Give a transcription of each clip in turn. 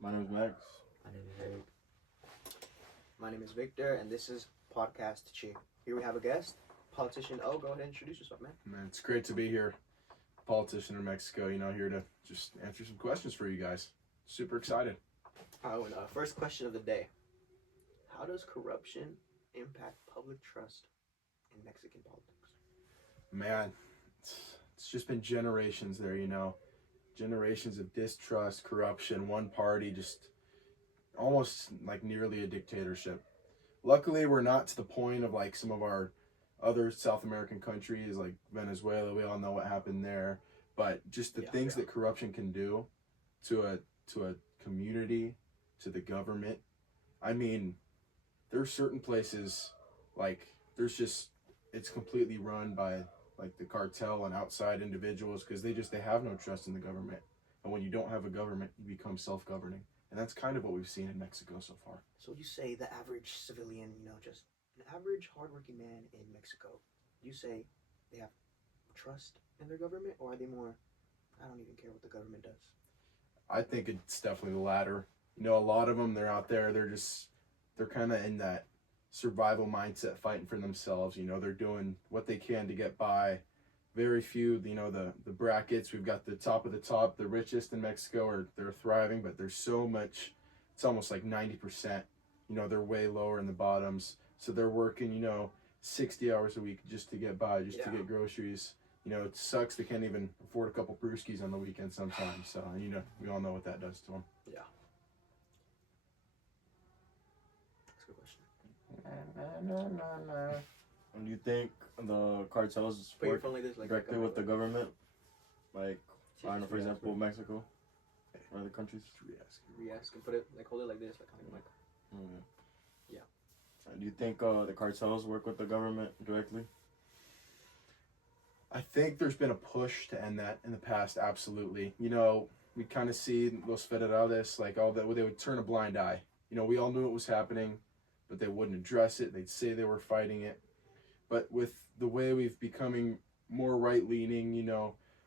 My name is Max. My name is Eric. My name is Victor, and this is Podcast Chi. Here we have a guest, politician O. Go ahead and introduce yourself, man. Man, it's great to be here. Politician in Mexico, here to just answer some questions for you guys. Super excited. Oh, and first question of the day. How does corruption impact public trust in Mexican politics? Man, it's just been generations there, Generations of distrust, corruption, one party, just almost like nearly a dictatorship. Luckily, we're not to the point of like some of our other South American countries like Venezuela. We all know what happened there. But just the things that corruption can do to a community, to the government. I mean, there are certain places like it's completely run by like the cartel and outside individuals because they have no trust in the government. And when you don't have a government, you become self-governing. And that's kind of what we've seen in Mexico so far. So you say the average civilian, just an average hardworking man in Mexico, you say they have trust in their government, or are they more, I don't even care what the government does? I think it's definitely the latter. A lot of them, they're out there, they're kind of in that survival mindset, fighting for themselves. They're doing what they can to get by. Very few, the brackets, we've got the top of the top, the richest in Mexico, they're thriving, but there's so much, it's almost like 90%, they're way lower in the bottoms. So they're working, 60 hours a week just to get by, to get groceries. It sucks. They can't even afford a couple brewskis on the weekend sometimes. So, we all know what that does to them. Yeah. That's a good question. And do you think the cartels Put your work phone like this, like directly with the government? Like, I don't know, for example, Mexico or other countries? Re-ask and put it, hold it like this, like. Mm-hmm. Yeah. Do you think the cartels work with the government directly? I think there's been a push to end that in the past, absolutely. We kind of see Los Federales, like all that, they would turn a blind eye. We all knew it was happening, but they wouldn't address it. They'd say they were fighting it. But with the way we've becoming more right-leaning,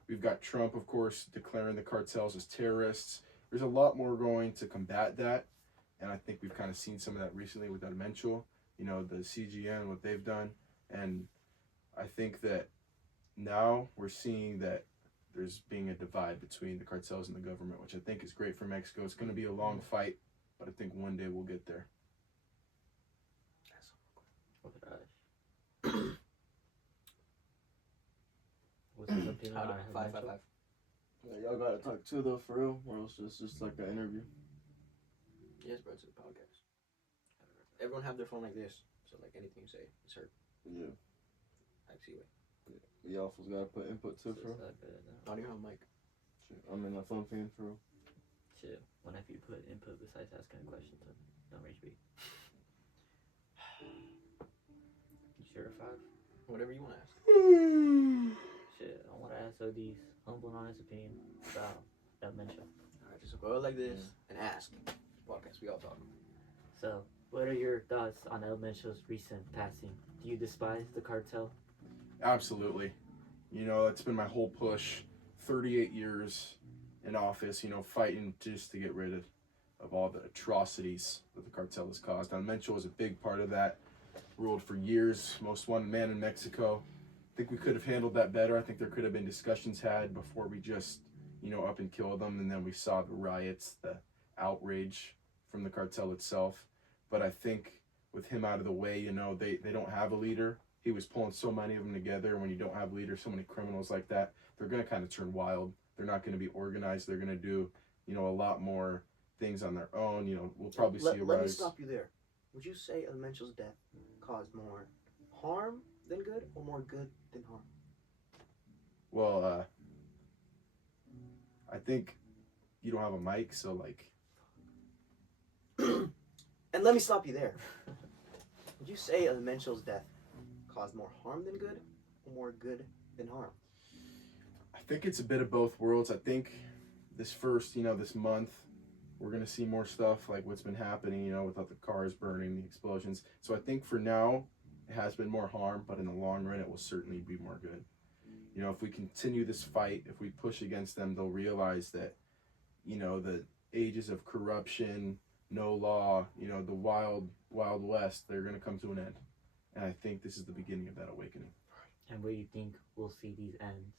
we've got Trump, of course, declaring the cartels as terrorists. There's a lot more going to combat that. And I think we've kind of seen some of that recently with El Mencho, the CGN, what they've done. And I think that now we're seeing that there's being a divide between the cartels and the government, which I think is great for Mexico. It's going to be a long fight, but I think one day we'll get there. What's his opinion on El 5, Mencho? 5. Yeah, y'all gotta talk to though, for real, or else it's just like an interview. Yes, bro, it's a podcast. Everyone have their phone like this, so like anything you say, it's heard. Yeah. I see it. Y'all fools gotta put input too, for real. I don't even have a mic. Shit, I'm in a phone thing, for real. Shit, when have you put input besides asking a question to don't reach me? You sure 5? Whatever you want to ask. Shit, I want to ask OD's humble and honest opinion about El Mencho. Alright, just go like this and ask. Podcast, we all talk. So, what are your thoughts on El Mencho's recent passing? Do you despise the cartel? Absolutely. That's been my whole push. 38 years in office, fighting just to get rid of all the atrocities that the cartel has caused. El Mencho was a big part of that. Ruled for years, most wanted man in Mexico. I think we could have handled that better. I think there could have been discussions had before we just, up and killed them. And then we saw the riots, the outrage from the cartel itself. But I think with him out of the way, they don't have a leader. He was pulling so many of them together. When you don't have leaders, so many criminals like that, they're going to kind of turn wild. They're not going to be organized. They're going to do, a lot more things on their own. We'll probably see a rise. Let me stop you there. Would you say El Mencho's death caused more harm than good, or more good than harm? Well, I think you don't have a mic, so like. And let me stop you there. Would you say El Mencho's death caused more harm than good, or more good than harm? I think it's a bit of both worlds. I think this month, we're going to see more stuff like what's been happening, without the cars burning, the explosions. So I think for now, it has been more harm, but in the long run, it will certainly be more good. If we continue this fight, if we push against them, they'll realize that, ages of corruption, no law, you know, the wild west, they're going to come to an end. And I think this is the beginning of that awakening. And where you think we'll see these ends?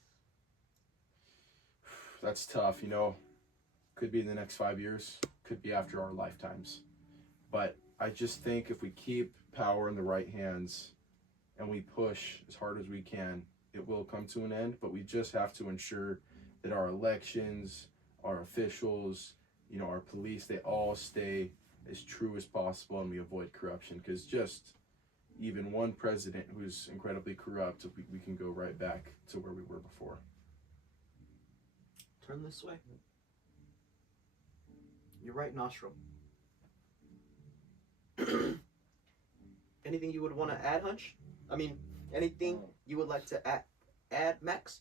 That's tough, you know. Could be in the next 5 years, could be after our lifetimes. But I just think if we keep power in the right hands and we push as hard as we can, it will come to an end. But we just have to ensure that our elections, our officials, you know, our police, they all stay as true as possible and we avoid corruption. Because just even one president who's incredibly corrupt, we can go right back to where we were before. Turn this way. Your right nostril. Anything you would want to add, Hunch? I mean, anything you would like to add, Max?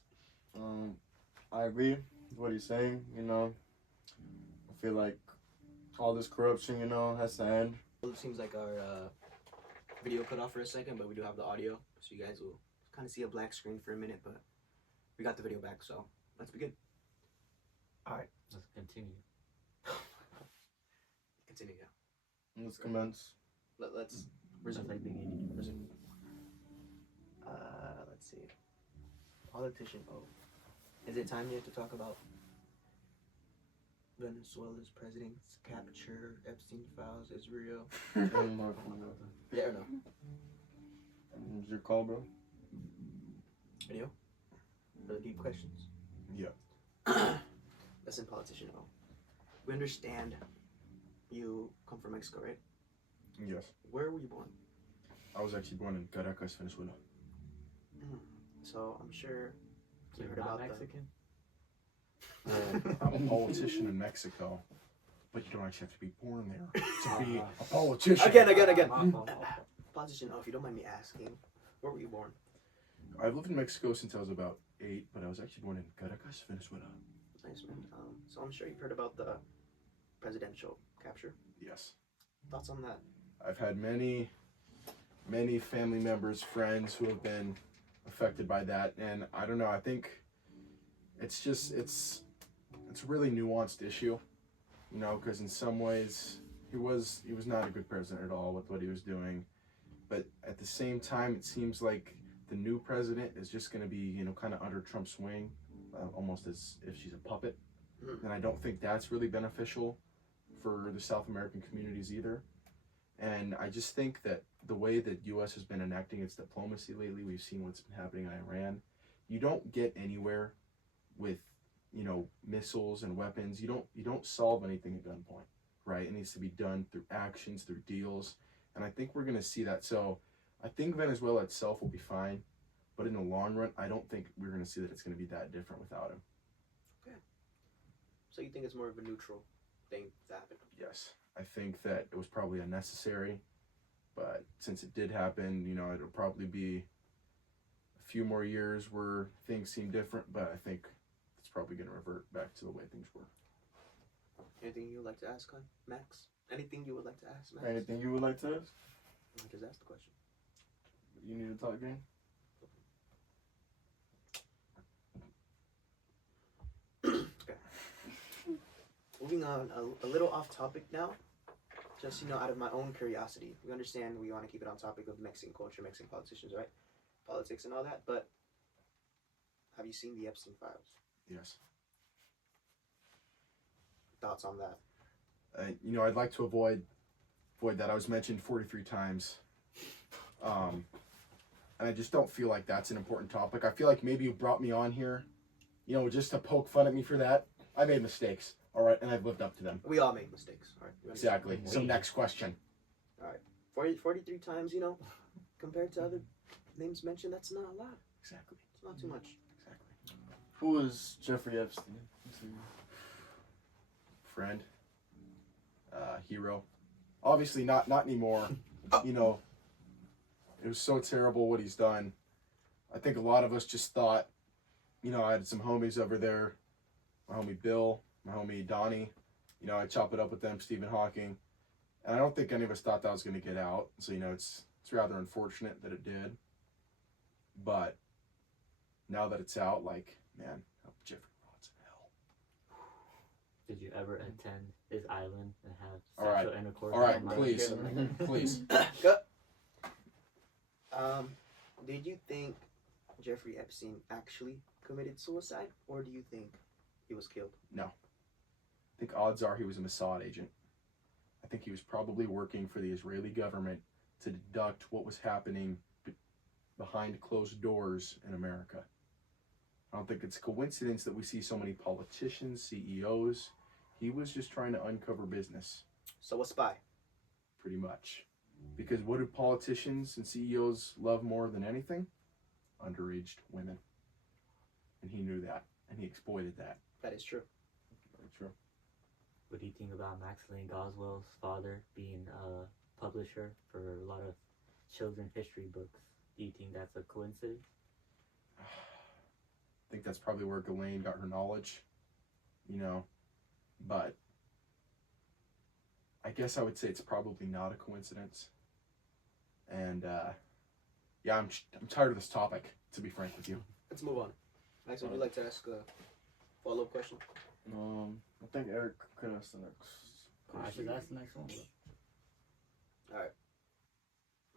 I agree with what he's saying. You know, I feel like all this corruption, you know, has to end. It seems like our video cut off for a second, but we do have the audio, so you guys will kind of see a black screen for a minute, but we got the video back, so let's begin. Let's continue. Continue, yeah. Let's commence. Let's Just like beginning. resume. Let's see. Politician. Oh, is it time yet to talk about Venezuela's president's capture, Epstein files, Israel? Yeah or no? It's your call, bro. Video? For the deep questions. Yeah. Listen, politician. Oh, we understand you come from Mexico, right? Yes. Where were you born? I was actually born in Caracas, Venezuela. So I'm sure So you you're heard not about Mexican? I'm a politician in Mexico, but you don't actually have to be born there to be a politician. Again. My fault. Politician, if you don't mind me asking, where were you born? I've lived in Mexico since I was about 8, but I was actually born in Caracas, Venezuela. Nice, man. So I'm sure you've heard about the presidential capture. Yes. Thoughts on that? I've had many family members, friends who have been affected by that, and I don't know, I think it's a really nuanced issue, you know, because in some ways he was not a good president at all with what he was doing, but at the same time it seems like the new president is just going to be, you know, kind of under Trump's wing, almost as if she's a puppet. And I don't think that's really beneficial for the South American communities either. And I just think that the way that U.S. has been enacting its diplomacy lately, we've seen what's been happening in Iran. You don't get anywhere with, you know, missiles and weapons. You don't solve anything at gunpoint, right? It needs to be done through actions, through deals. And I think we're going to see that. So I think Venezuela itself will be fine. But in the long run, I don't think we're going to see that it's going to be that different without him. So you think it's more of a neutral thing that happened? Yes. I think that it was probably unnecessary. But since it did happen, you know, it'll probably be a few more years where things seem different. But I think it's probably going to revert back to the way things were. Anything you would like to ask, Max? Anything you would like to ask, Max? Anything you would like to ask? I just asked the question. You need to talk again? Moving on, a little off topic now. Just, you know, out of my own curiosity. We understand we want to keep it on topic of Mexican culture, Mexican politicians, right? Politics and all that. But have you seen the Epstein files? Yes. Thoughts on that? You know, I'd like to avoid that. I was mentioned 43 times. And I just don't feel like that's an important topic. I feel like maybe you brought me on here, you know, just to poke fun at me for that. I made mistakes, all right, and I've lived up to them. We all make mistakes, all right? Exactly. So next question. 43 times, you know, compared to other names mentioned, that's not a lot. Exactly. It's not too much. Exactly. Who is Jeffrey Epstein? Friend. Hero. Obviously not anymore. You know, it was so terrible what he's done. I think a lot of us just thought, you know, I had some homies over there. My homie Bill, my homie Donnie, you know, I chop it up with them, Stephen Hawking. And I don't think any of us thought that was going to get out. So, you know, it's rather unfortunate that it did. But now that it's out, like, man, I hope Jeffrey rots in hell. Did you ever attend his island and have All right. sexual intercourse? All right, with him? please. Like- Please. Cut. Did you think Jeffrey Epstein actually committed suicide, or do you think he was killed? I think odds are he was a Mossad agent. I think he was probably working for the Israeli government to deduct what was happening behind closed doors in America. I don't think it's a coincidence that we see so many politicians, CEOs. He was just trying to uncover business, So a spy. pretty much. Because what do politicians and CEOs love more than anything? Underage women. And he knew that, and he exploited that. That is true. Very true. What do you think about Maxine Goswell's father being a publisher for a lot of children's history books? Do you think that's a coincidence? I think that's probably where Ghislaine got her knowledge, but I guess I would say it's probably not a coincidence. And yeah, I'm tired of this topic, to be frank with you. Let's move on. Max, would you like to ask a follow-up question? I think Eric could ask the next. I should ask the next one.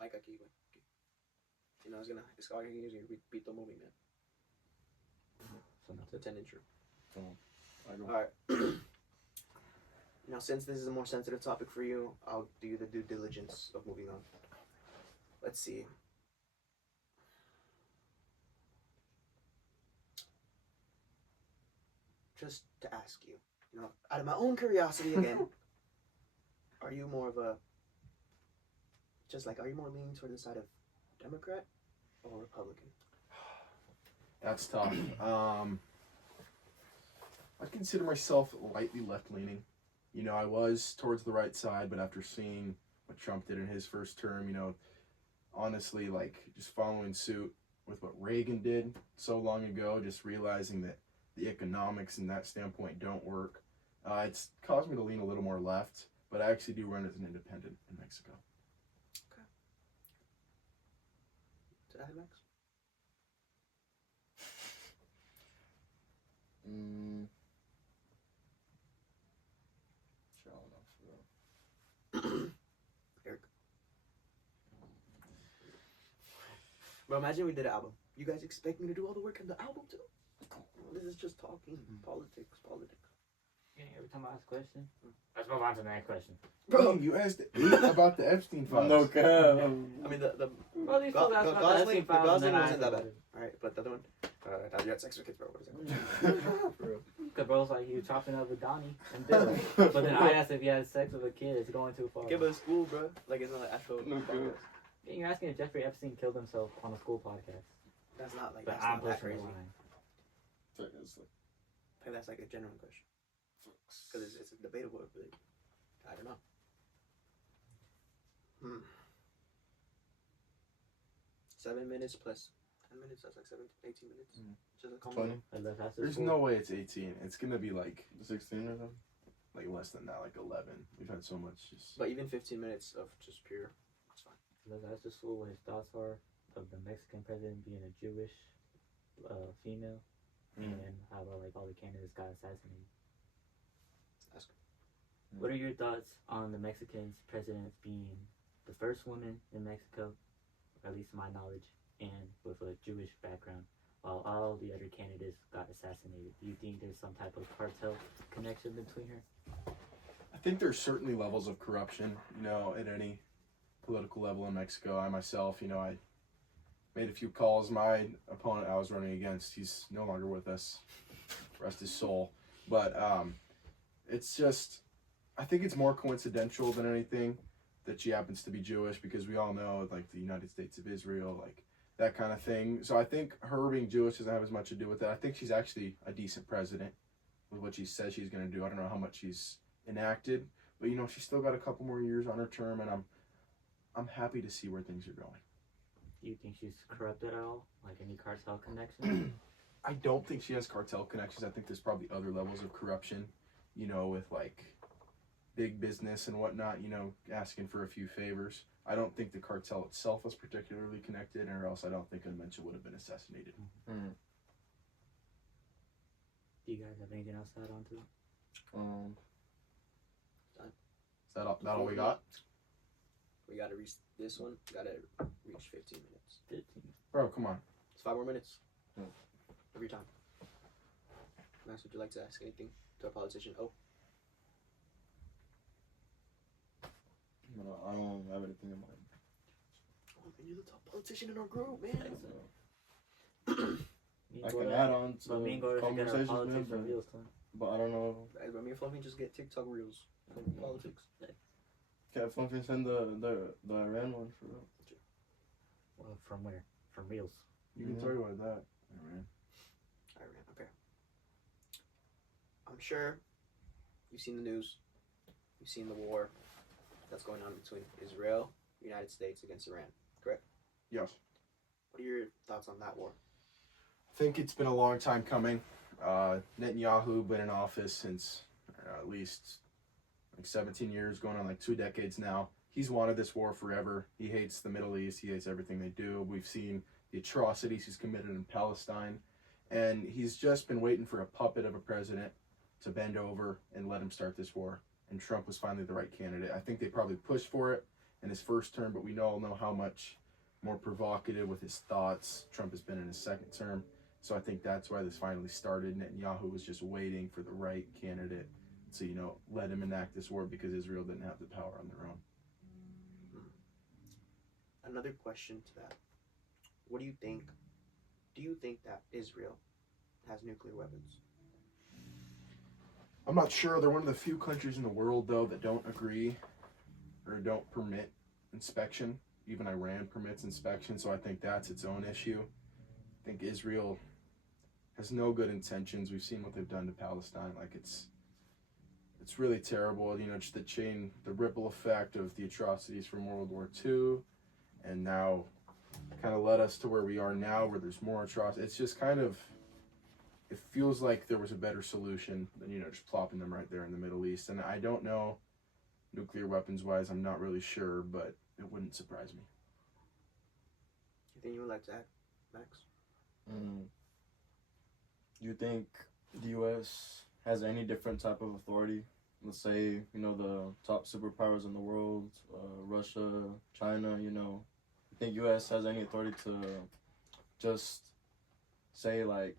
Mike, aquí, güey. It's all you're gonna repeat the movie, man. So To attend intro. I go. Alright. Now, since this is a more sensitive topic for you, I'll do the due diligence of moving on. Let's see. Just to ask you, out of my own curiosity again, are you more leaning toward the side of Democrat or Republican? That's tough. I consider myself lightly left-leaning. I was towards the right side, but after seeing what Trump did in his first term, honestly, just following suit with what Reagan did so long ago, just realizing that the economics in that standpoint don't work, it's caused me to lean a little more left, but I actually do run as an independent in Mexico. To that, Max? Sure, I don't know. Eric. Bro, imagine we did an album. You guys expect me to do all the work on the album too? This is just talking. Politics. Every time I ask a question, let's move on to the next question. Bro, You asked about the Epstein files. No cap. I mean, the Well, these folks ask about the Epstein files, and Gosling then I wasn't that bad. answered it. Alright, but the other one, now you had sex with kids, bro. What is that? For real. Cause bro's like he was chopping up with Donnie and Dylan, but then I asked if he had sex with a kid. It's going too far. Okay, but it's cool, bro. Like, it's not like actual. No good. You're asking if Jeffrey Epstein killed himself on a school podcast, That's not like, but that's I'm not that pushing crazy. the line. It's like, Like, that's like a genuine question. Because it's debatable, but I don't know. 7 minutes plus 10 minutes, that's like 18 minutes. Just a 20, Unless that's the There's school. no way it's 18. It's going to be 16 or something. less than that, 11. We've had so much just... But even 15 minutes of just pure, it's fine. Unless that's the school what his thoughts are of the Mexican president being a Jewish female, and how about all the candidates got assassinated. Ask. What are your thoughts on the Mexican president being the first woman in Mexico, or at least to my knowledge, and with a Jewish background, while all the other candidates got assassinated? Do you think there's some type of cartel connection between her? I think there's certainly levels of corruption, at any political level in Mexico. I myself, I made a few calls. My opponent I was running against, he's no longer with us. Rest his soul. But it's just, I think it's more coincidental than anything that she happens to be Jewish, because we all know, the United States of Israel, that kind of thing. So I think her being Jewish doesn't have as much to do with it. I think she's actually a decent president with what she says she's going to do. I don't know how much she's enacted, but she's still got a couple more years on her term, and I'm happy to see where things are going. Do you think she's corrupted at all? Like any cartel connection? I don't think she has cartel connections. I think there's probably other levels of corruption, with big business and whatnot, asking for a few favors. I don't think the cartel itself was particularly connected, or else I don't think Mencha would have been assassinated. Do you guys have anything else to add on to it? Is that all we got? We gotta reach this one. Gotta reach 15 minutes. 15. Bro, come on. It's 5 more minutes. Hmm. Every time. Max, would you like to ask anything to a politician? Oh, I don't have anything in mind. man, you're the top politician in our group, man. I can add on to But me and Gordon should get our conversations, politics man, from Reels time. but I don't know. Guys, but me and Fluffy just get TikTok reels from politics. Can't Fluffy send the Iran one for real? Well, from where? From Reels. You can Mhm. talk about that. Iran. Iran, okay. I'm sure you've seen the news. You've seen the war that's going on between Israel, United States against Iran. Yes. What are your thoughts on that war? I think it's been a long time coming. Netanyahu been in office since at least like 17 years, going on like 2 decades now. He's wanted this war forever. He hates the Middle East. He hates everything they do. We've seen the atrocities he's committed in Palestine. And he's just been waiting for a puppet of a president to bend over and let him start this war. And Trump was finally the right candidate. I think they probably pushed for it in his first term, but we all know how much more provocative with his thoughts Trump has been in his second term. So I think that's why this finally started. Netanyahu was just waiting for the right candidate to, let him enact this war because Israel didn't have the power on their own. Another question to that. What do you think? Do you think that Israel has nuclear weapons? I'm not sure. They're one of the few countries in the world, though, that don't agree or don't permit inspection. Even Iran permits inspection, so I think that's its own issue. I think Israel has no good intentions. We've seen what they've done to Palestine. Like, it's really terrible. Just the ripple effect of the atrocities from World War II, and now kind of led us to where we are now, where there's more atrocities. It's just kind of, it feels like there was a better solution than, just plopping them right there in the Middle East. And I don't know, nuclear weapons-wise, I'm not really sure, but it wouldn't surprise me. Anything you would like to add, Max? Do you think the U.S. has any different type of authority? Let's say, the top superpowers in the world, Russia, China, You think U.S. has any authority to just say, like,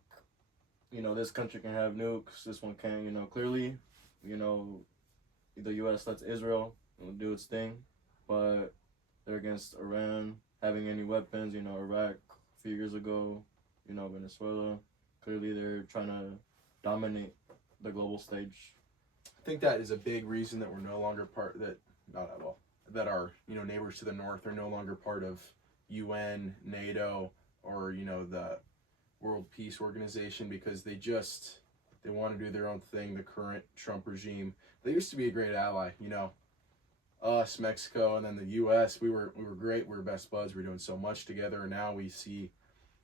this country can have nukes, this one can't, clearly, the U.S. lets Israel do its thing, but they're against Iran having any weapons, Iraq a few years ago, Venezuela. Clearly they're trying to dominate the global stage. I think that is a big reason that we're no longer not at all, that our, neighbors to the north are no longer part of UN, NATO, or, the World Peace Organization, because they want to do their own thing. The current Trump regime, they used to be a great ally, us, Mexico, and then the U.S. We were great. We were best buds. We were doing so much together, and now we see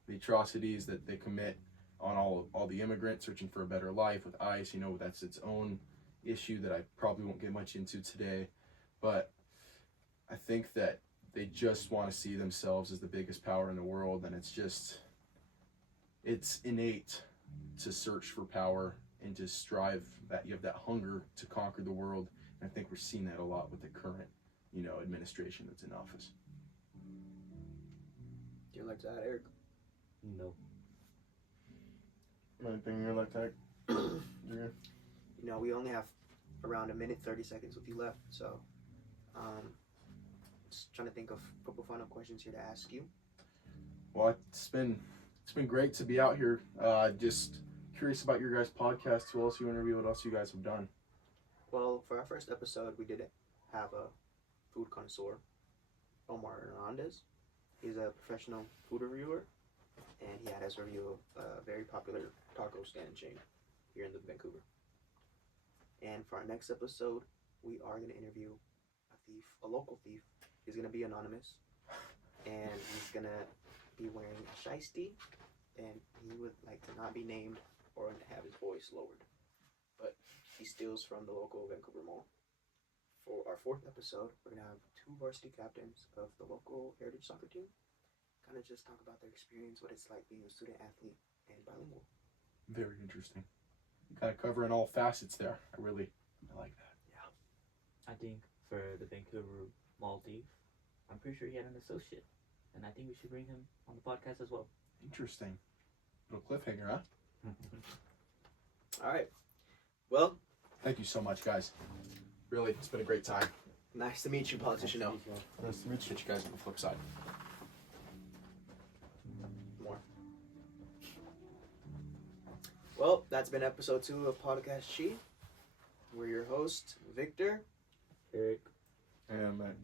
the atrocities that they commit on all the immigrants searching for a better life with ICE. That's its own issue that I probably won't get much into today, but I think that they just want to see themselves as the biggest power in the world, and it's innate to search for power and to strive, that you have that hunger to conquer the world. And I think we're seeing that a lot with the current, administration that's in office. Do you like to add, Eric? No. Anything you'd like to add, Junior? We only have around 1 minute 30 seconds with you left, so just trying to think of a couple final questions here to ask you. Well, it's been great to be out here. Just curious about your guys' podcast. Who else you interview? What else you guys have done? Well, for our first episode, we did have a food connoisseur, Omar Hernandez. He's a professional food reviewer, and he had us review a very popular taco stand chain here in Vancouver. And for our next episode, we are going to interview a local thief. He's going to be anonymous, and he's going to be wearing a shiesty, and he would like to not be named or have his voice lowered. But he steals from the local Vancouver Mall. For our fourth episode, we're going to have 2 varsity captains of the local Heritage soccer team kind of just talk about their experience, what it's like being a student athlete and bilingual. Very interesting. kind of covering all facets there. I like that. I think for the Vancouver Maldives, I'm pretty sure he had an associate, and I think we should bring him on the podcast as well. Interesting. Little cliffhanger, huh? All right. Well, Thank you so much, guys. Really, it's been a great time. nice to meet you, Politician No. Nice to meet you guys on the flip side. More. Well, that's been episode 2 of Podcast Chi. We're your host, Victor. Eric. AMX.